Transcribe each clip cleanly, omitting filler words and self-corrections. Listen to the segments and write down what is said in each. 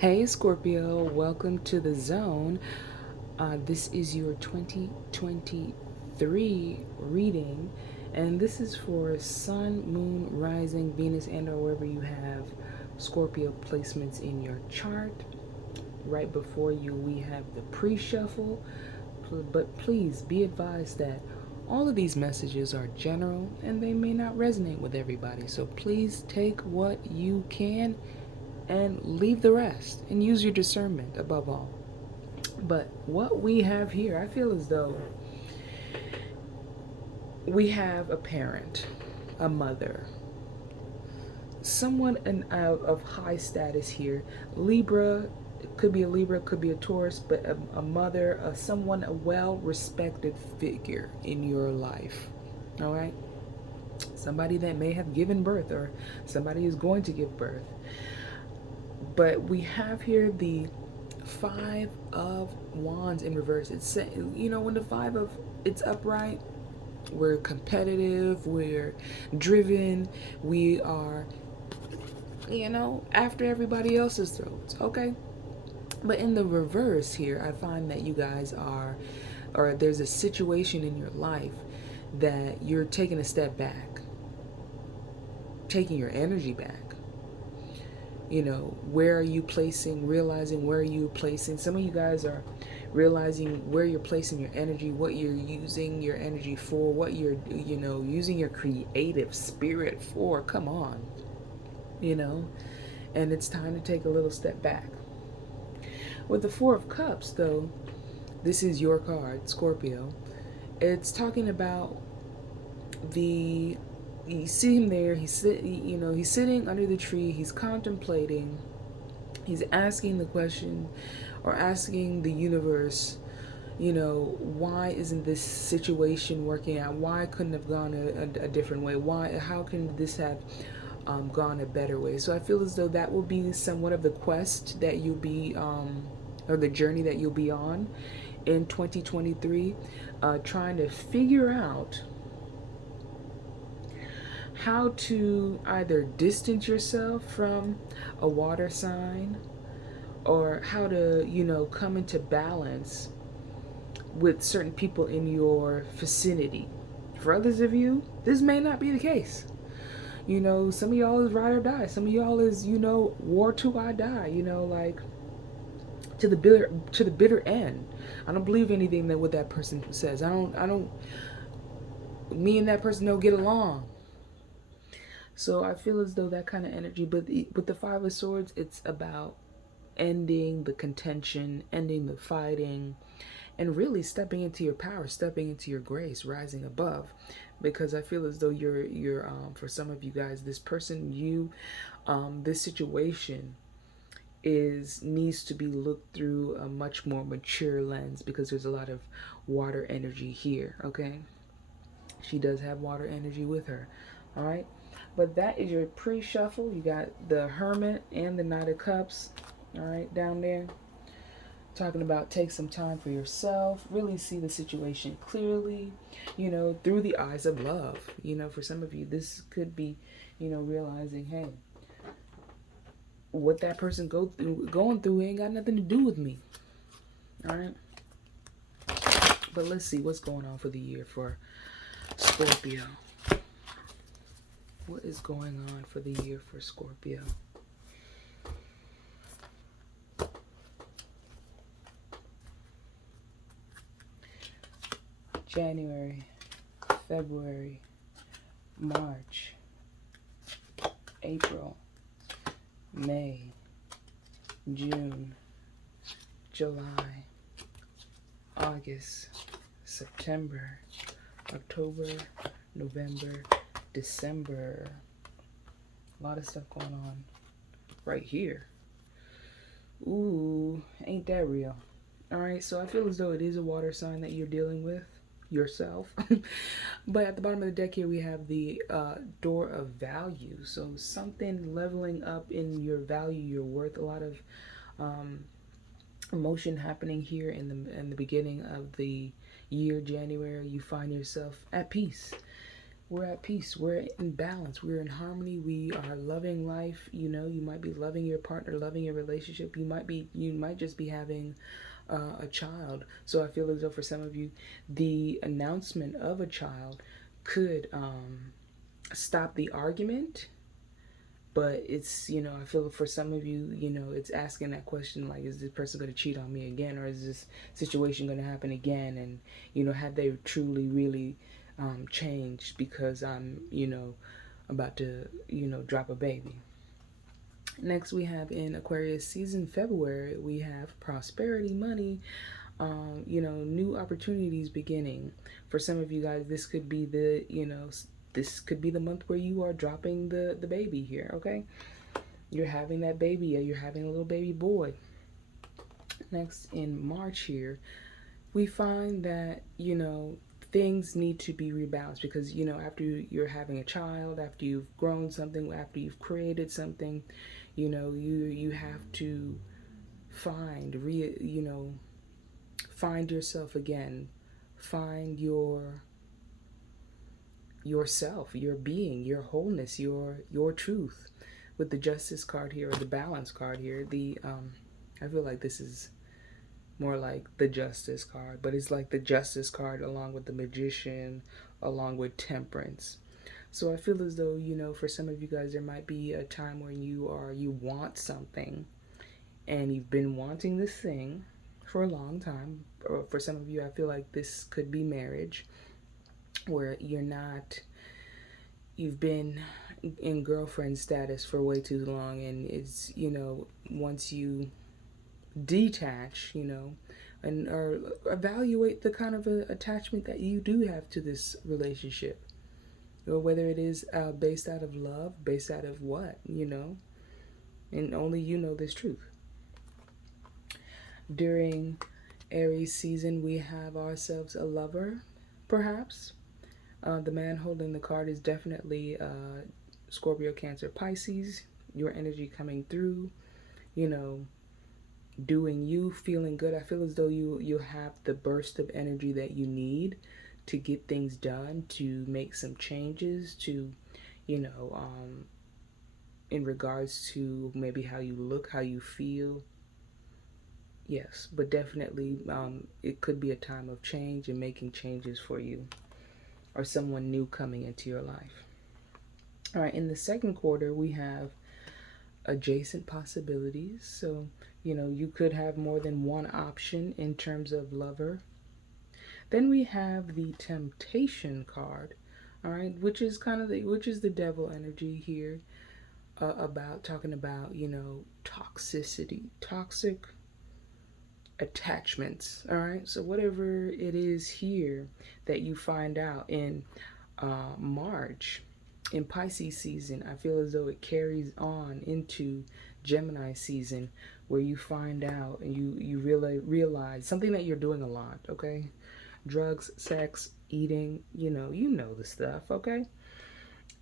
Hey Scorpio, welcome to the zone. This is your 2023 reading, and this is for Sun, Moon, Rising, Venus, and or wherever you have Scorpio placements in your chart. Right before you, we have the pre-shuffle, but please be advised that all of these messages are general and they may not resonate with everybody. So please take what you can and leave the rest and use your discernment above all. But what we have here, I feel as though we have a parent, a mother, someone of high status here. Libra, it could be a Libra, could be a Taurus, but a mother, someone, a well respected figure in your life. All right? Somebody that may have given birth or somebody is going to give birth. But we have here the Five of Wands in reverse. It's, when the Five of it's upright, we're competitive, we're driven, we are, after everybody else's throats. Okay. But in the reverse here, I find that you guys are, or there's a situation in your life that you're taking a step back, taking your energy back. Where are you placing, realizing where are you placing. Some of you guys are realizing where you're placing your energy, what you're using your energy for, what you're using your creative spirit for. Come on. And it's time to take a little step back. With the Four of Cups, though, this is your card, Scorpio. It's talking about the you see him there. He's sitting under the tree. He's contemplating. He's asking the question, or asking the universe, why isn't this situation working out? Why couldn't have gone a different way? Why? How can this have gone a better way? So I feel as though that will be somewhat of the quest that you'll be, or the journey that you'll be on in 2023, trying to figure out how to either distance yourself from a water sign, or how to, come into balance with certain people in your vicinity. For others of you, this may not be the case. Some of y'all is ride or die. Some of y'all is, war to I die, like to the bitter end. I don't believe anything that what that person says. I don't me and that person don't get along. So I feel as though that kind of energy, but with the Five of Swords, it's about ending the contention, ending the fighting, and really stepping into your power, stepping into your grace, rising above. Because I feel as though you're for some of you guys, this person, this situation is needs to be looked through a much more mature lens, because there's a lot of water energy here. Okay, she does have water energy with her. All right. But that is your pre-shuffle. You got the Hermit and the Knight of Cups. All right, down there. Talking about take some time for yourself. Really see the situation clearly, through the eyes of love. For some of you, this could be, realizing, hey, what that person going through ain't got nothing to do with me. All right. But let's see what's going on for the year for Scorpio. What is going on for the year for Scorpio? January, February, March, April, May, June, July, August, September, October, November, December. A lot of stuff going on right here. Ooh, ain't that real? All right, so I feel as though it is a water sign that you're dealing with yourself. But at the bottom of the deck here, we have the door of value. So something leveling up in your value, your worth. A lot of emotion happening here in the beginning of the year, January. You find yourself at peace. we're at peace, we're in balance, we're in harmony, we are loving life. You know, you might be loving your partner, loving your relationship, you might just be having a child. So I feel as though for some of you, the announcement of a child could stop the argument. But it's, you know, I feel for some of you, you know, it's asking that question like, is this person going to cheat on me again, or is this situation going to happen again? And, you know, have they truly really changed because I'm, you know, about to, you know, drop a baby? Next, we have in Aquarius season February, we have prosperity, money, you know, new opportunities beginning. For some of you guys, this could be the, you know, this could be the month where you are dropping the baby here, okay? You're having that baby, you're having a little baby boy. Next, in March here, we find that, you know, things need to be rebalanced because, you know, after you're having a child, after you've grown something, after you've created something, you know, you have to you know, find yourself again, find yourself, your being, your wholeness, your truth. With the Justice card here, or the Balance card here, the I feel like this is more like the Justice card, but it's like the Justice card along with the Magician, along with Temperance. So I feel as though, you know, for some of you guys, there might be a time when you want something, and you've been wanting this thing for a long time. Or for some of you, I feel like this could be marriage, where you've been in girlfriend status for way too long, and it's, you know, once you detach, you know, and or evaluate the kind of attachment that you do have to this relationship, or whether it is based out of love, based out of what, you know, and only you know this truth. During Aries season, we have ourselves a lover, perhaps. The man holding the card is definitely Scorpio, Cancer, Pisces. Your energy coming through, you know, doing you, feeling good. I feel as though you have the burst of energy that you need to get things done, to make some changes, to, you know, in regards to maybe how you look, how you feel. Yes, but definitely it could be a time of change and making changes for you, or someone new coming into your life. All right, in the second quarter, we have adjacent possibilities. So, you know, you could have more than one option in terms of lover. Then we have the temptation card, all right, which is the devil energy here, about talking about, you know, toxicity, toxic attachments. All right, so whatever it is here that you find out in March, in Pisces season, I feel as though it carries on into Gemini season, where you find out and you really realize something that you're doing a lot. Okay, drugs, sex, eating, you know the stuff. Okay,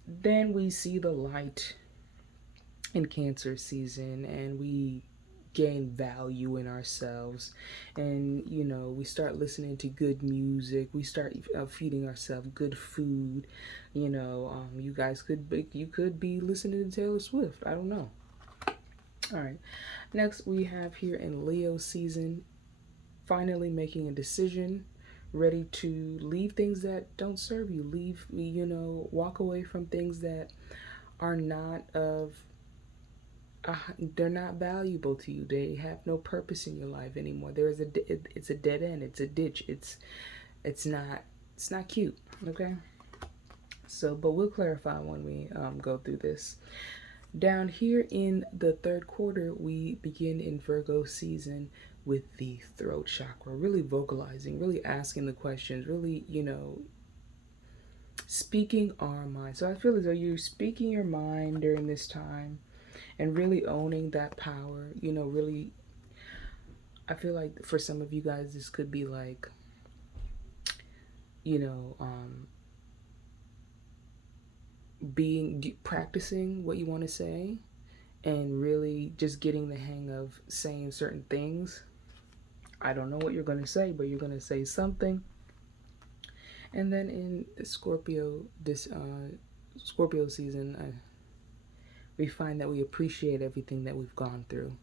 then we see the light in Cancer season, and we gain value in ourselves, and, you know, we start listening to good music, we start feeding ourselves good food. You know, you could be listening to Taylor Swift, I don't know. All right, next we have here in Leo season, finally making a decision, ready to leave things that don't serve you, you know, walk away from things that are not of they're not valuable to you. They have no purpose in your life anymore. It's a dead end. It's a ditch. It's not cute. Okay. So, but we'll clarify when we go through this. Down here in the third quarter, we begin in Virgo season with the throat chakra, really vocalizing, really asking the questions, really, you know, speaking our mind. So I feel as though you're speaking your mind during this time, and really owning that power. You know, really, I feel like for some of you guys, this could be like, you know, practicing what you want to say, and really just getting the hang of saying certain things. I don't know what you're going to say, but you're going to say something, And then in the Scorpio, this Scorpio season, we find that we appreciate everything that we've gone through.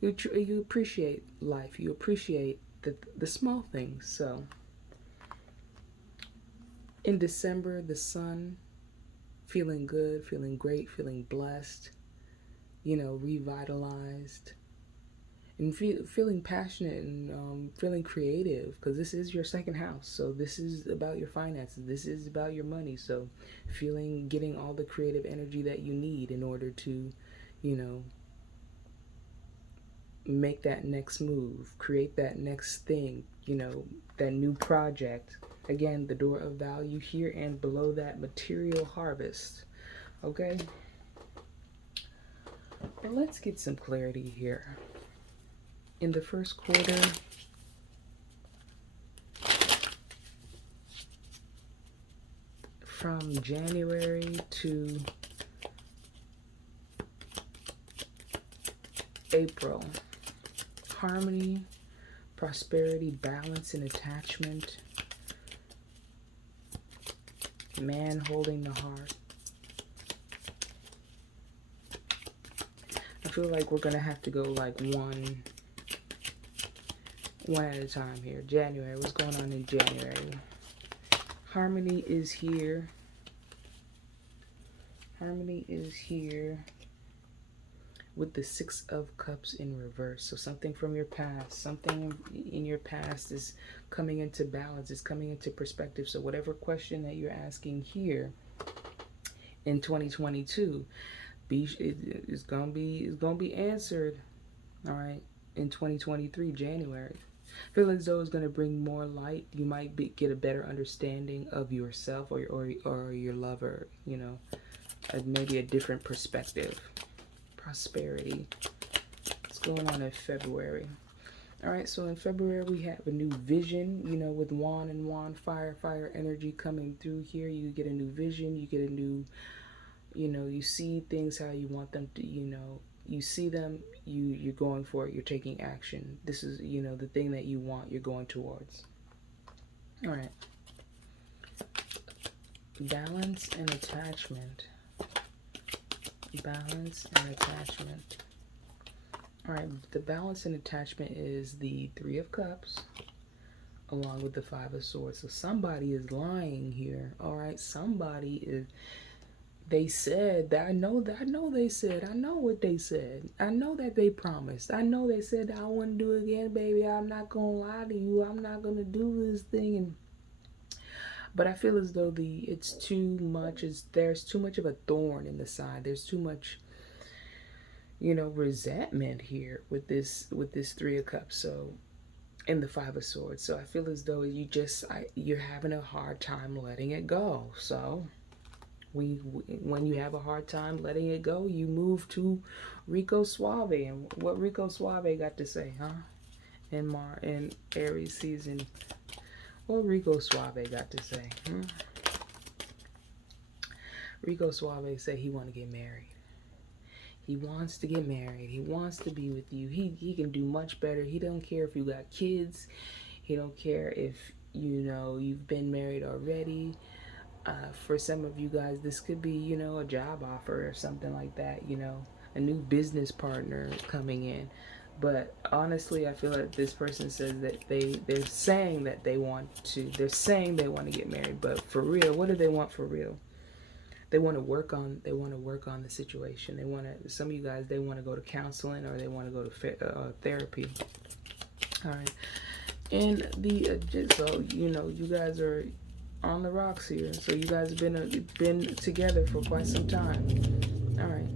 You appreciate life. You appreciate the small things. So in December, the sun, feeling good, feeling great, feeling blessed, revitalized, and feeling passionate and feeling creative, because this is your second house. So this is about your finances. This is about your money. So getting all the creative energy that you need in order to, you know, make that next move, create that next thing, that new project. Again, the door of value here, and below that, material harvest. Okay? But let's get some clarity here. In the first quarter, from January to April, harmony, prosperity, balance, and attachment. Man holding the heart. I feel like we're gonna have to go like one at a time here. January, what's going on in January? Harmony is here. Harmony is here with the Six of Cups in reverse. So something from your past, something in your past is coming into balance, is coming into perspective. So whatever question that you're asking here in 2022, it's gonna be answered. All right, in 2023 January. I feel as though it's gonna bring more light. You might get a better understanding of yourself or your lover. Maybe a different perspective. Prosperity. What's going on in February? All right, so in February we have a new vision, with wand and wand, fire energy coming through here. You get a new vision, you get a new, you see things how you want them to, you see them, you're going for it, you're taking action. This is, the thing that you want, you're going towards. All right. Balance and attachment. Balance and attachment. All right, the balance and attachment is the Three of Cups along with the Five of Swords. So somebody is lying here. All right, somebody is. They said that. I know they said. I know what they said. I know that they promised. I know they said I wouldn't do it again, baby. I'm not gonna lie to you. I'm not gonna do this thing. But I feel as though it's too much. There's too much of a thorn in the side. There's too much, resentment here with this Three of Cups. So, and the Five of Swords. So I feel as though you're having a hard time letting it go. So when you have a hard time letting it go, you move to Rico Suave. And what Rico Suave got to say, huh? In Aries season. What Rico Suave got to say? Rico Suave said he want to get married. He wants to get married. He wants to be with you. He can do much better. He don't care if you got kids. He don't care if, you've been married already. For some of you guys, this could be, a job offer or something like that, a new business partner coming in. But honestly, I feel like this person says that they're saying that they're saying they want to get married, but for real, what do they want for real? They want to work on the situation. Some of you guys, they want to go to counseling, or they want to go to therapy. All right. And so, you guys are on the rocks here. So you guys have been together for quite some time. All right.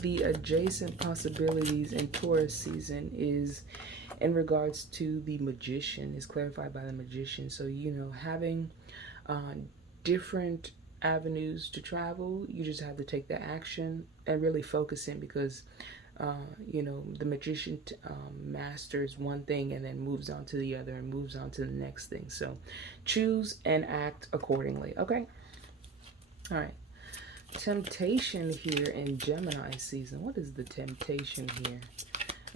The adjacent possibilities in Taurus season is in regards to the Magician, is clarified by the Magician. So, having different avenues to travel, you just have to take the action and really focus in, because the Magician masters one thing and then moves on to the other and moves on to the next thing. So choose and act accordingly. Okay. All right. Temptation here in Gemini season. What is the temptation here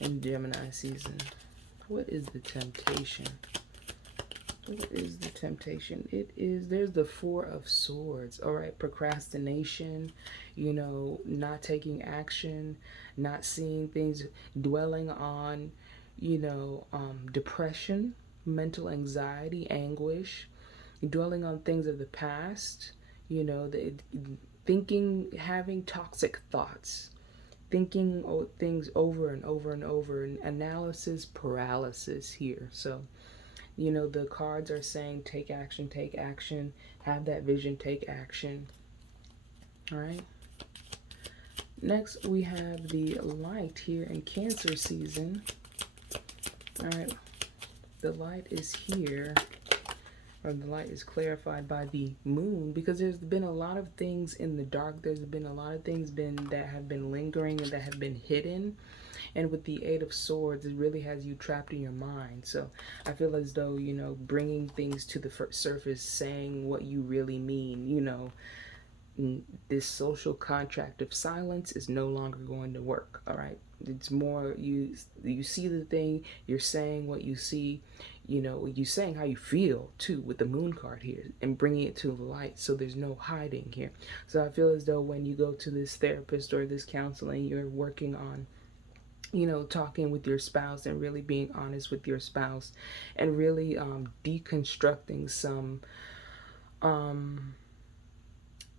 in Gemini season? What is the temptation? What is the temptation? There's the Four of Swords. All right, procrastination, not taking action, not seeing things, dwelling on, depression, mental anxiety, anguish, dwelling on things of the past, thinking, having toxic thoughts, thinking things over and over and over, and analysis paralysis here. So, the cards are saying take action, have that vision, take action. All right. Next, we have the light here in Cancer season. All right. The light is here, or the light is clarified by the moon, because there's been a lot of things in the dark. There's been a lot of things that have been lingering and that have been hidden. And with the Eight of Swords, it really has you trapped in your mind. So I feel as though, bringing things to the surface, saying what you really mean, this social contract of silence is no longer going to work. All right. It's more, you see the thing, you're saying what you see, you're saying how you feel too, with the moon card here, and bringing it to the light. So there's no hiding here. So I feel as though when you go to this therapist or this counseling, you're working on, talking with your spouse and really being honest with your spouse, and really deconstructing some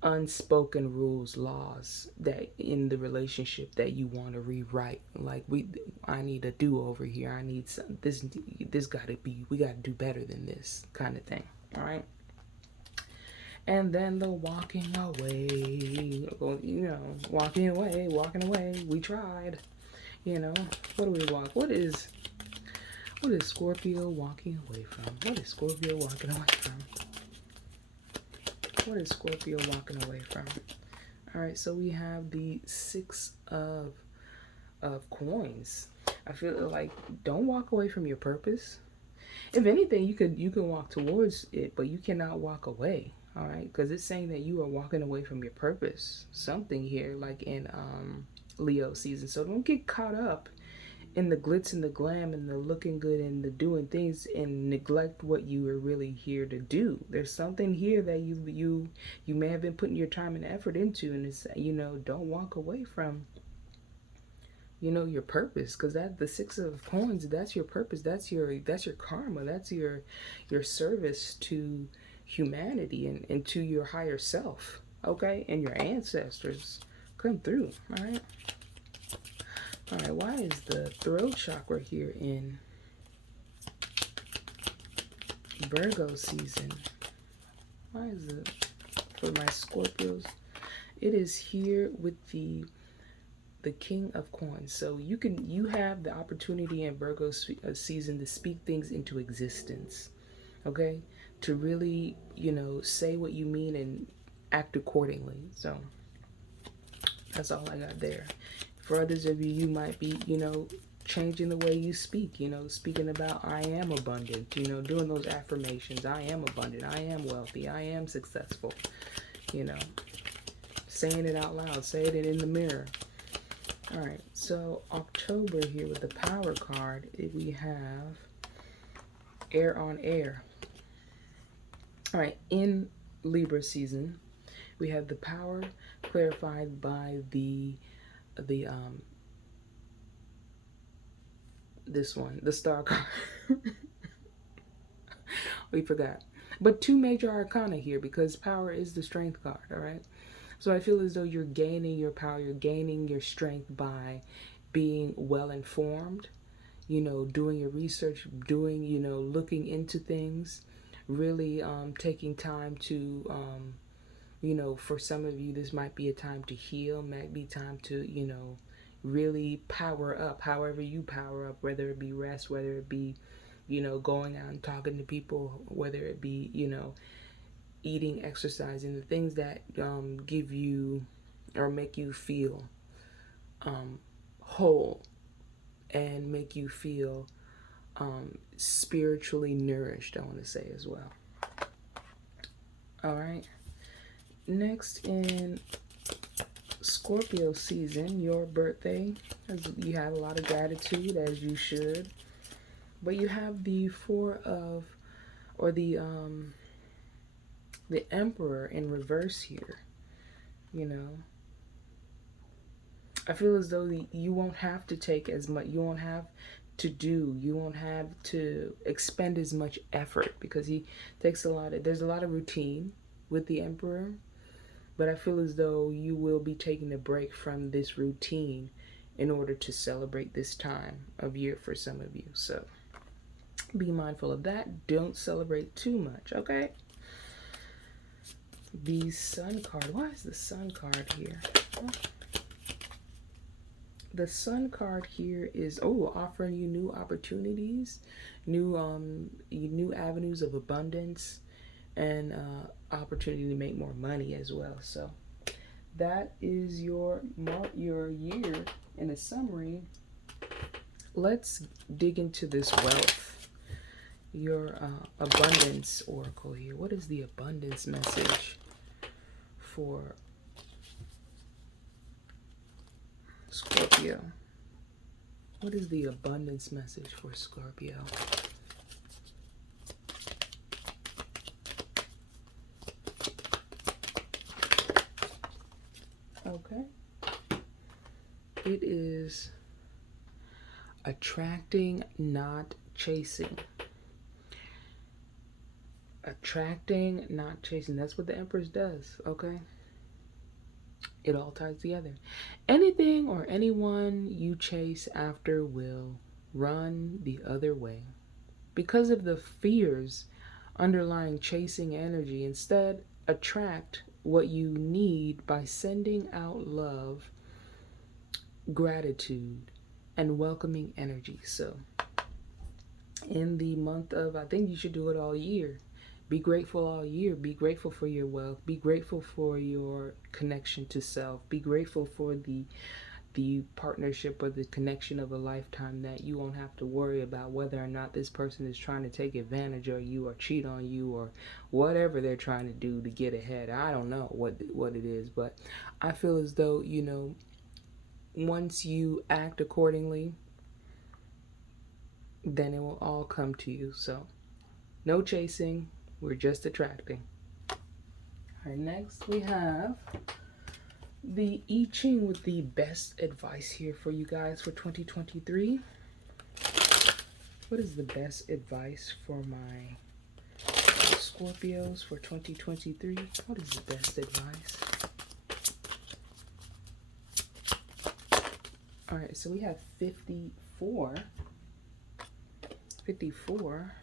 unspoken rules, laws that in the relationship that you want to rewrite. Like, I need a do-over here. I need this gotta be, we gotta do better than this kind of thing. All right. And then the walking away, walking away. We tried. What do we walk? What is Scorpio walking away from? What is Scorpio walking away from? What is Scorpio walking away from? All right, so we have the Six of Coins. I feel like, don't walk away from your purpose. If anything, you can walk towards it, but you cannot walk away. All right, because it's saying that you are walking away from your purpose. Something here, like in Leo season. So don't get caught up in the glitz and the glam and the looking good and the doing things, and neglect what you are really here to do. There's something here that you may have been putting your time and effort into, and it's, don't walk away from, your purpose, because that the Six of Coins, that's your purpose, that's your karma, that's your service to humanity and to your higher self. Okay, and your ancestors come through. All right. All right, why is the throat chakra here in Virgo season? Why is it for my Scorpios? It is here with the King of Coins. So you have the opportunity in Virgo season to speak things into existence. Okay, to really say what you mean and act accordingly. So that's all I got there. For others of you, you might be, changing the way you speak, speaking about I am abundant, doing those affirmations. I am abundant. I am wealthy. I am successful, saying it out loud. Say it in the mirror. All right. So October here with the Power card, we have air on air. All right. In Libra season, we have the Power clarified by this one, the Star card. We forgot. But two major arcana here, because Power is the Strength card. All right. So I feel as though you're gaining your power, you're gaining your strength by being well informed, doing your research, looking into things, really taking time to for some of you, this might be a time to heal, might be time to, really power up, however you power up, whether it be rest, whether it be, going out and talking to people, whether it be, eating, exercising, the things that give you or make you feel whole and make you feel spiritually nourished, I want to say as well. All right. Next, in Scorpio season, your birthday, you have a lot of gratitude, as you should, but you have the Four of or the Emperor in reverse here. You know, I feel as though you won't have to take as much. You won't have to do. You won't have to expend as much effort because he takes a lot of. There's a lot of routine with the Emperor, but I feel as though you will be taking a break from this routine in order to celebrate this time of year for some of you. So be mindful of that. Don't celebrate too much, okay? The Sun card. Why is the Sun card here? The Sun card here is offering you new opportunities, new avenues of abundance, and opportunity to make more money as well. So that is your year in a summary. Let's dig into this wealth, your abundance oracle here. What is the abundance message for Scorpio? What is the abundance message for Scorpio? Okay. It is attracting, not chasing. Attracting, not chasing. That's what the Empress does, okay? It all ties together. Anything or anyone you chase after will run the other way. Because of the fears underlying chasing energy, instead attract what you need by sending out love, gratitude, and welcoming energy. So in the month of, I think you should do it all year. Be grateful all year. Be grateful for your wealth. Be grateful for your connection to self. Be grateful for the partnership or the connection of a lifetime, that you won't have to worry about whether or not this person is trying to take advantage of you or cheat on you or whatever they're trying to do to get ahead. I don't know what it is, but I feel as though, you know, once you act accordingly, then it will all come to you. So no chasing, we're just attracting. All right, next we have the I Ching with the best advice here for you guys for 2023. What is the best advice for my Scorpios for 2023? What is the best advice? All right, so we have 54. 54.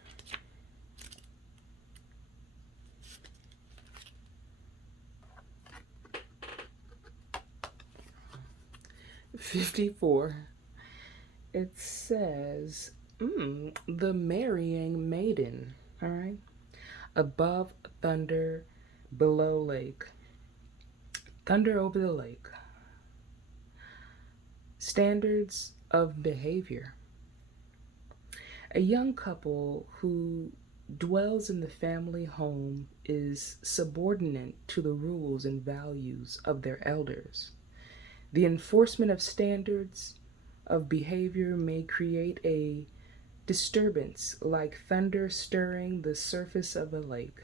54. It says, the marrying maiden. All right. Above thunder, below lake. Thunder over the lake. Standards of behavior. A young couple who dwells in the family home is subordinate to the rules and values of their elders. The enforcement of standards of behavior may create a disturbance like thunder stirring the surface of a lake.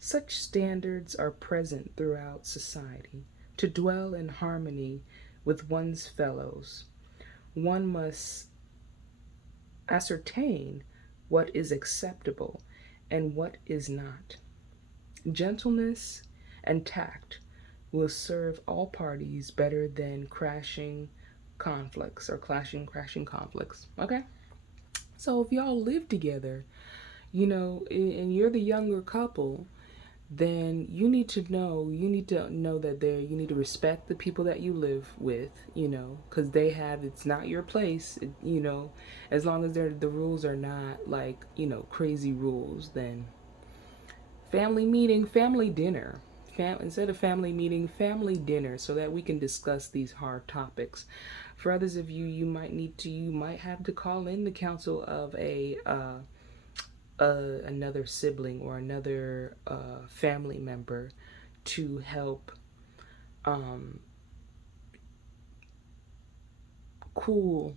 Such standards are present throughout society. To dwell in harmony with one's fellows, one must ascertain what is acceptable and what is not. Gentleness and tact will serve all parties better than crashing conflicts or clashing, crashing conflicts. Okay? So if y'all live together, you know, and you're the younger couple, then you need to know that you need to respect the people that you live with, you know, because it's not your place, you know, as long as the rules are not like, you know, crazy rules. Then family meeting, family dinner. Instead of family meeting, family dinner, so that we can discuss these hard topics. For others of you, you might have to call in the counsel of another sibling or another family member to help cool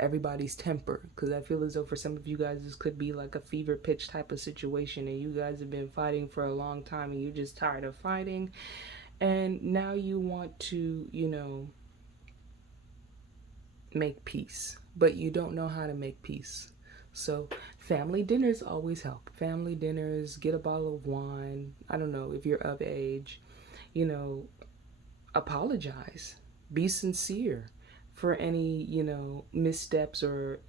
everybody's temper, because I feel as though for some of you guys this could be like a fever pitch type of situation, and you guys have been fighting for a long time and you're just tired of fighting, and now you want to, make peace, but you don't know how to make peace. So family dinners always help. Family dinners, get a bottle of wine. I don't know if you're of age, you know, apologize. Be sincere for any, missteps, or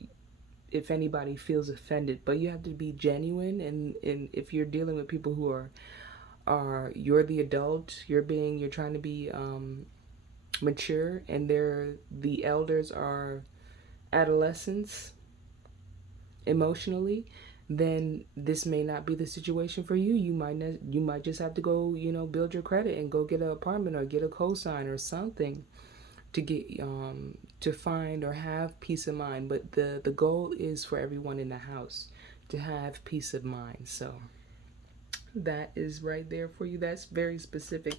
if anybody feels offended. But you have to be genuine, and if you're dealing with people who are you're the adult, you're trying to be mature, and the elders are adolescents emotionally, then this may not be the situation for you. You might just have to go, build your credit and go get an apartment or get a cosign or something to get to find or have peace of mind. But the goal is for everyone in the house to have peace of mind. So that is right there for you. That's very specific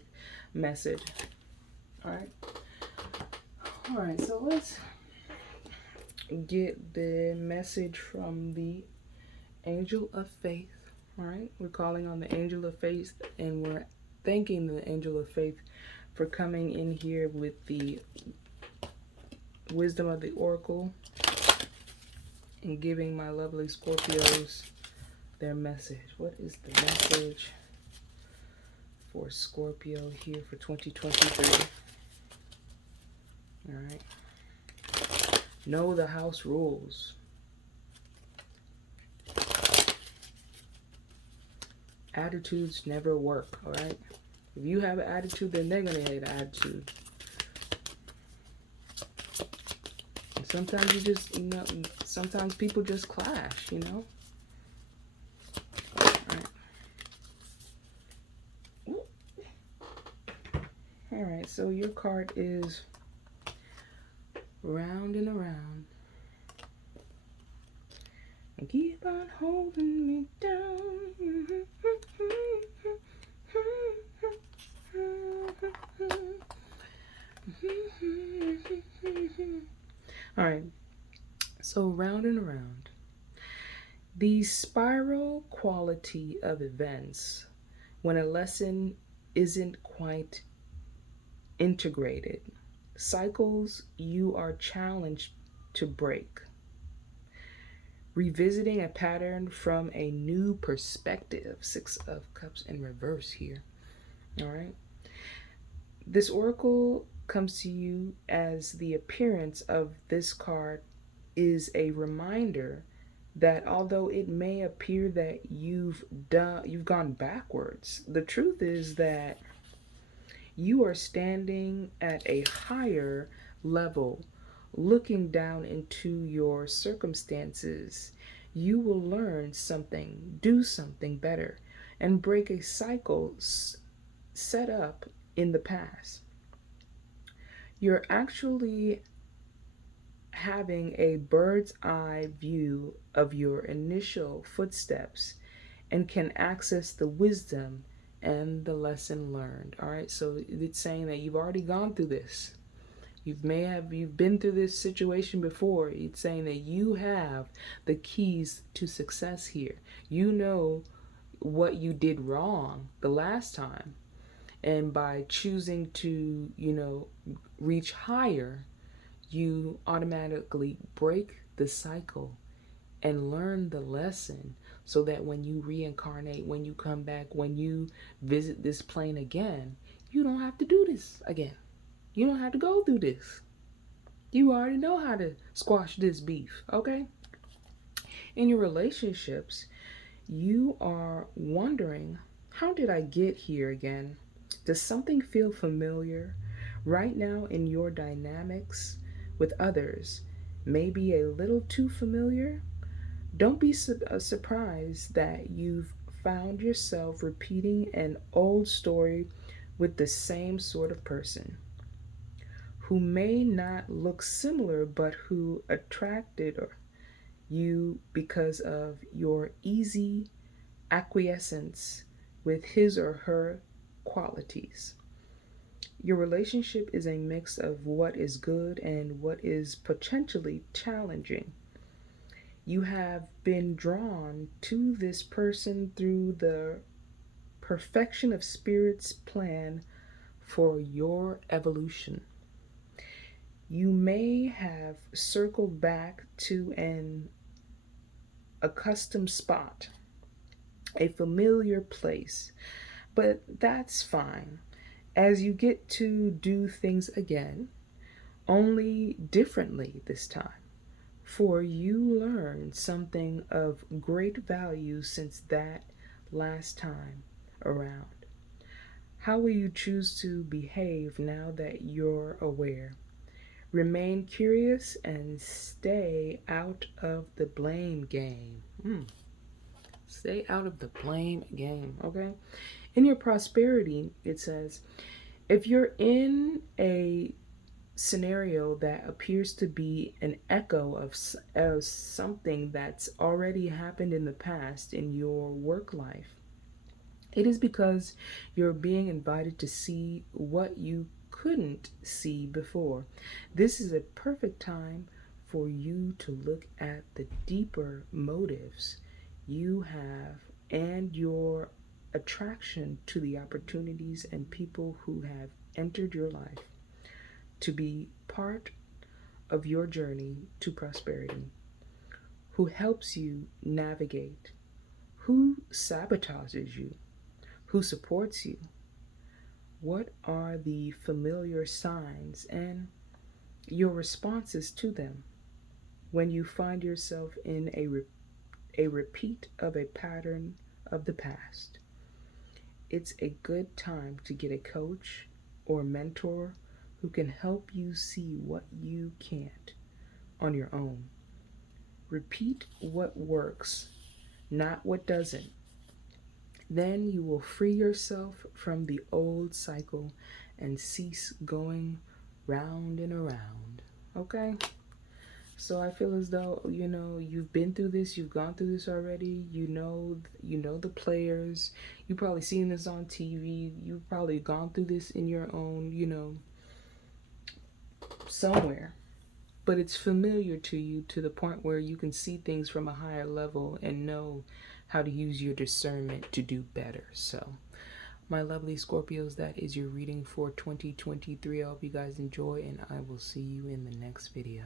message. All right. All right, so let's get the message from the Angel of Faith. All right, we're calling on the Angel of Faith, and we're thanking the Angel of Faith for coming in here with the wisdom of the Oracle and giving my lovely Scorpios their message. What is the message for Scorpio here for 2023? All right. Know the house rules. Attitudes never work, all right? If you have an attitude, then they're going to hate an attitude. And sometimes sometimes people just clash, All right. All right, so your card is round and around. And keep on holding me down. All right, so round and around. The spiral quality of events when a lesson isn't quite integrated. Cycles you are challenged to break. Revisiting a pattern from a new perspective. 6 of Cups in reverse here. All right. This oracle comes to you as the appearance of this card is a reminder that although it may appear that you've gone backwards, the truth is that you are standing at a higher level, looking down into your circumstances. You will learn something, do something better, and break a cycle set up in the past. You're actually having a bird's eye view of your initial footsteps and can access the wisdom and the lesson learned. All right, so it's saying that you've already gone through this. You've been through this situation before. It's saying that you have the keys to success here. You know what you did wrong the last time, and by choosing to, reach higher, you automatically break the cycle and learn the lesson, so that when you reincarnate, when you come back, when you visit this plane again, you don't have to do this again. You don't have to go through this. You already know how to squash this beef, okay? In your relationships, you are wondering, how did I get here again? Does something feel familiar right now in your dynamics with others? Maybe a little too familiar? Don't be surprised that you've found yourself repeating an old story with the same sort of person who may not look similar, but who attracted you because of your easy acquiescence with his or her qualities. Your relationship is a mix of what is good and what is potentially challenging. You have been drawn to this person through the perfection of Spirit's plan for your evolution. You may have circled back to an accustomed spot, a familiar place, but that's fine. As you get to do things again, only differently this time, for you learned something of great value since that last time around. How will you choose to behave now that you're aware? Remain curious and stay out of the blame game. Stay out of the blame game, okay? In your prosperity, it says, if you're in a scenario that appears to be an echo of something that's already happened in the past in your work life, it is because you're being invited to see what you couldn't see before. This is a perfect time for you to look at the deeper motives you have and your attraction to the opportunities and people who have entered your life to be part of your journey to prosperity, who helps you navigate, who sabotages you, who supports you. What are the familiar signs and your responses to them when you find yourself in a repeat of a pattern of the past? It's a good time to get a coach or mentor who can help you see what you can't on your own. Repeat what works, not what doesn't. Then you will free yourself from the old cycle and cease going round and around. Okay? So I feel as though, you've been through this, you've gone through this already. You know the players. You've probably seen this on TV. You've probably gone through this in your own, somewhere. But it's familiar to you to the point where you can see things from a higher level and know how to use your discernment to do better. So, my lovely Scorpios, that is your reading for 2023. I hope you guys enjoy, and I will see you in the next video.